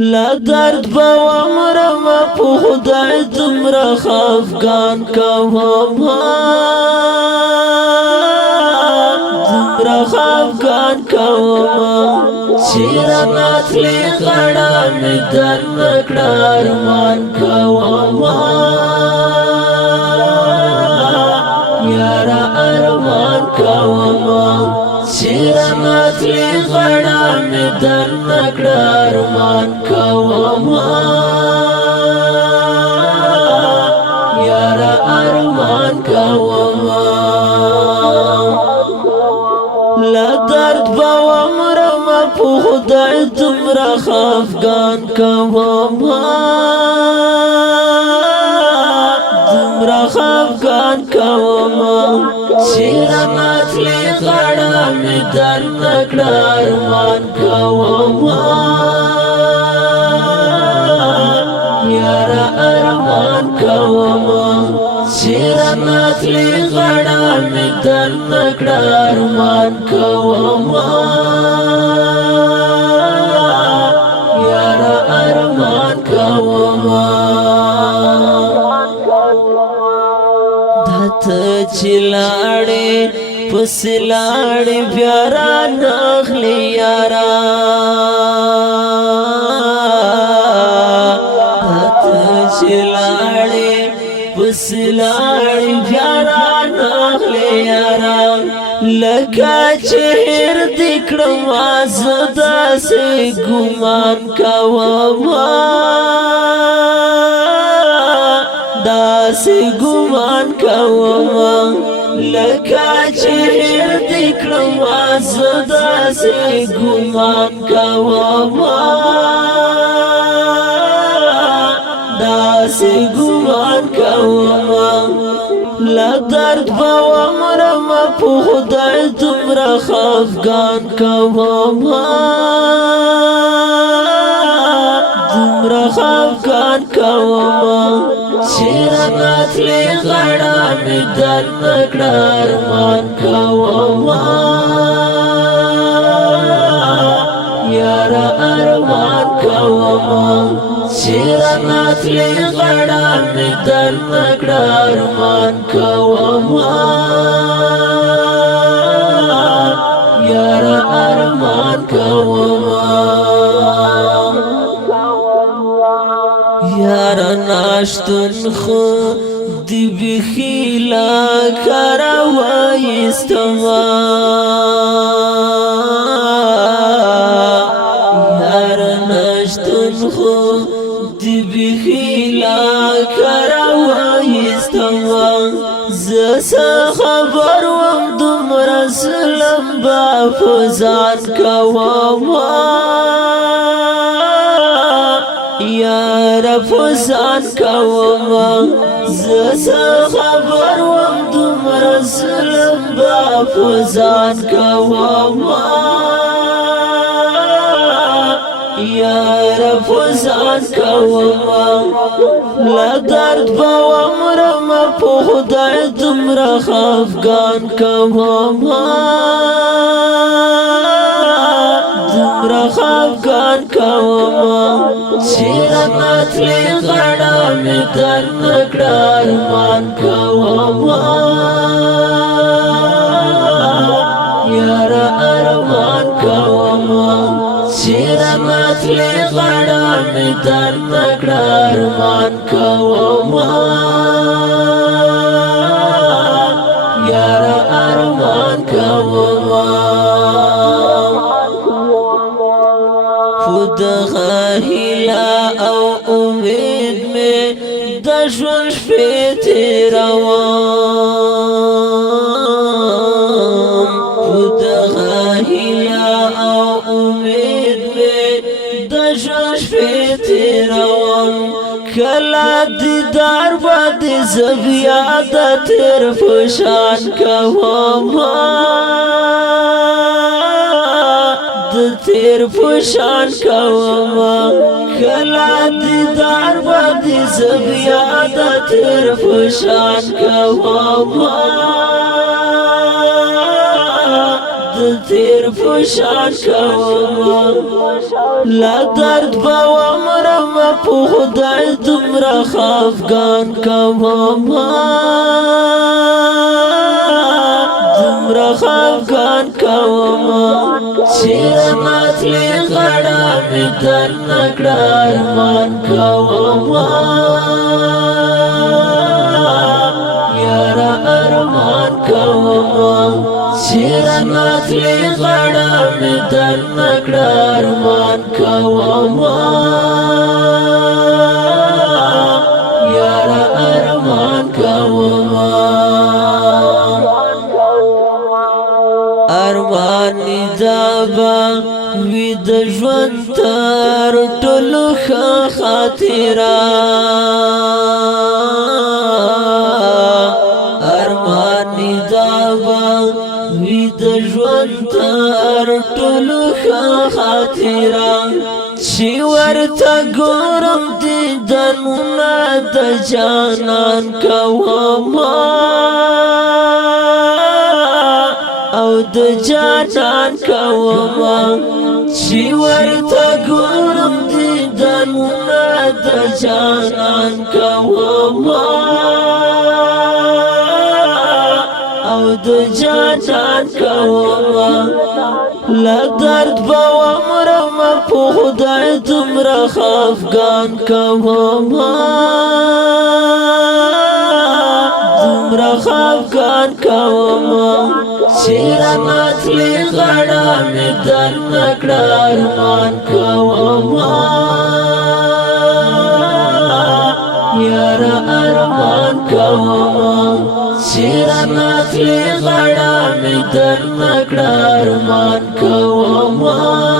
لا درد بوامرم په خدای دومره خفګان کوم دومره خفګان کوم چې راتلې غړه مې درنه کړه ارمان کوم یاره ارمان کوم چې راتلې غړه مې درنه کړه ارمان کوم یاره ارمان کوم لا درد بوامرم په خدای دومره خفګان کوم دومره خفګان کوم چې راتلې غړه مې درنه کړه ارمان کوم یاره ارمان کوم چې راتلې غړه مې درنه کړه ارمان کوم یاره ارمان کوم دته چې لاړې پس لاړې بیا رانغلې یاره دته چې لاړې پس لاړې بیا رانغلې یاره لکه چې هېر دې کړم زه داسې ګمان کوم داسې ګمان کوم لکه چې هېر دې کړم زه داسې ګمان کوم داسې ګمان کوم لا درد بوامرم په خدای دومره خفګان کوم دومره خفګان کوم چې راتلې غړه مې درنه کړه ارمان کوم یاره ارمان کوم چې راتلې غړه مې درنه کړه ارمان کوم یاره ارمان کوم یاره ناشتون خو دی بخی لا کارا وایستما یاره ناشتون خو دی بخی لا کارا وایستما زسا خبر وم دومره ظلم با فزان کوم یاره فزان کوم زسا خبر وم دومره ظلم با فزان کوم یاره فزان کوم لا درد بوامرم په خدای دومره خفګان کوم دومره خفګان کوم چې راتلې غړه مې درنه کړه ارمان کوم یاره ارمان کوم چې راتلې غړه مې درنه کړه ارمان کوم یاره ارمان کوم خدغه هیله او امید مې د ژوند شپې تېروم خدغه هیله او امید مې د ژوند شپې تېروم کله دیدار باندې زه بیا د تېر فشان کوم د تېر فشان کوم کله دیدار باندې زه بیا د تېر فشان کوم د تیر پشان کوما لا درد باوامرم پو خدای دمرا خفگان کوما دمرا خفگان کوما چیرنات لی غڑا می در نکڑا ارمان کوما یارا ارمان کوما چیرنات لی غڑا می در نکڑا ارمان کوما یارا ارمان کوما ارمانی دابا وی د ژوند تر ټولو ښه خاطره ارمانی دابا وی د ژوند تر ټولو ښه خاطره چې ورته ګورم دیدنونه د جانان کومه او د جانان کوما چې ورته ګورم دیدنونه د جانان کوما او د جانان کوما لا درد باوامرم په خدای دومره خفګان کوما دومره خفګان کوما چیرنات لی غڑا می در نکڑا ارمان کوما یارا ارمان کوما چیرنات لی غڑا می در نکڑا ارمان کوما